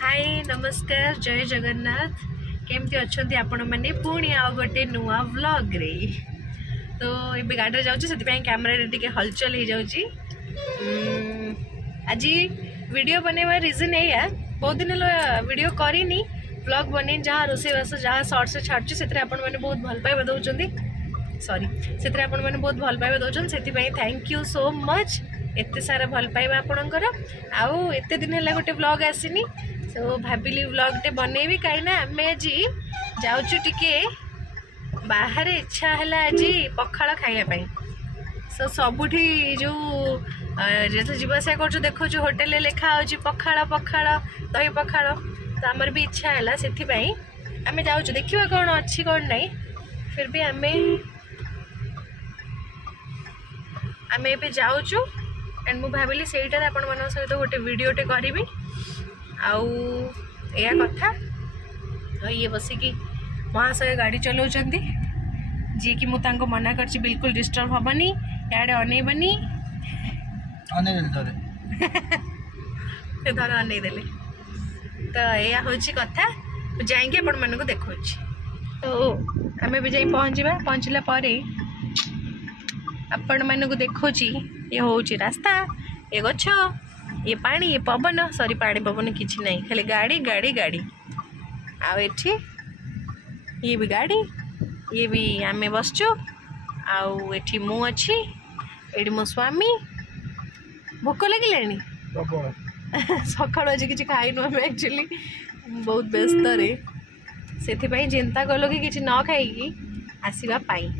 हाय नमस्कार जय जगन्नाथ केमती अच्छा आपण मैंने पुणी आउ गोटे नुआ व्लॉग रे तो ये गाड़ी जाऊँ से कैमेरा टे हलचल हो जाऊँगी आज वीडियो बनवा रीजन है बहुत दिन वीडियो करनी व्लॉग बन जहाँ रोषेईवास जहाँ सर्ट्स छाड़ू से मैंने बहुत भल पाइबा दौरान सॉरी से मैंने बहुत भल पाइबा दौरान से थैंक यू सो मच एते सारा भल पाइबा आपणकर आउ एते दिन है गोटे व्लॉग आसीनी सो भाविली व्लॉग टे बनैबी कहीं आम आज जाऊँ टिके बाहर इच्छा है आज पखाड़ खाइबापी सो सबुठी जो जो जीवासा कर देखो होटेल लिखा हो पखाड़ पखाड़ दही पखाड़ तो आमर भी इच्छा है से आम जाऊँ देखा कौन अच्छी कौन ना फिर भी आम ए जाऊँ एंड मुझे भाविली से आपण मान सहित गोटे वीडियोटे करी आउ या कथा ये बसिकी महाशय गाड़ी चलाउछंती जी कि मुझे मना कर बिल्कुल डिस्टर्ब हेनी इे अनेबनी धर अनेदे तो यह हूँ कथा जाइए आपण मानक देखा तो आम भी जा पहुँचला आपण मानक देखा ये हूँ रास्ता ये गछ ये पानी ये पवन सॉरी पानी पवन किसी ना खाली गाड़ी गाड़ी गाड़ी आठी ये भी गाड़ी ये भी आमे बसचु आउ एठी मु अच्छी एठी मो स्वामी भोक लगिलानी सकाल आज किसी खाइनु आम एक्चुअली बहुत व्यस्त रे से चिंता कल कि किसी न खाई आसवाई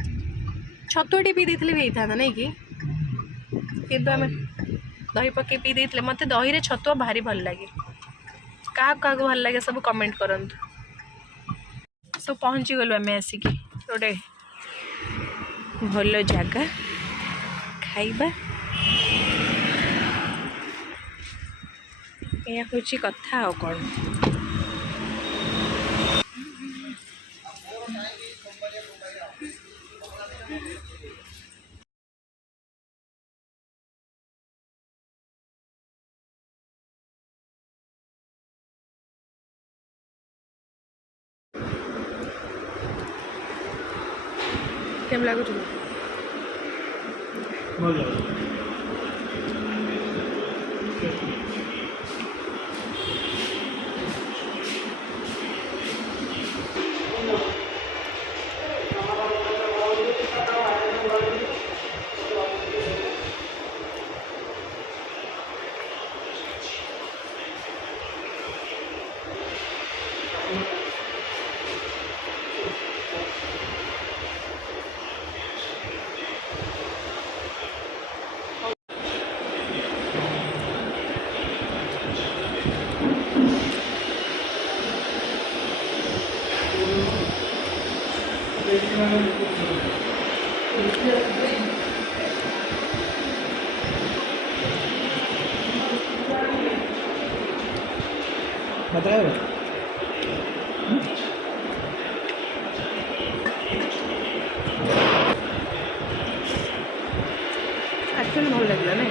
छतुआटी पी देती भी होता नहीं कि किंतु आम दही पके पी देते मत दही रे छतुआ भारी भल लगे क्या भल लगे सब कमेंट करंतु सब पहुँची गलु आम आसिक गोटे भल जगह खाइबा या हूँ कथा आ कौन केम लागु बताओ एक्चुअली भल लगे ना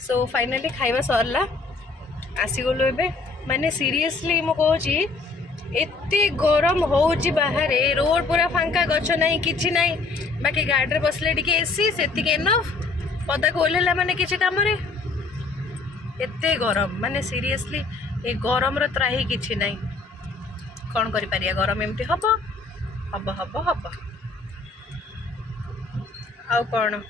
सो फाइनली खाइबा सरला आसीगलु एबे माने सीरियसली मु कहूची एते गरम होउची बाहर रोड पूरा फांका गछ नहीं किछि नहीं बाकी गाड़ी रे बसले टिके एसी सेति के एनफ पदा को ओलेला माने किछि काम रे एते गरम माने सीरियसली ए गरम रो त्राही किछि नहीं कौन करि पारिया गरम एमती हबो हबो हबो हबो आउ कौन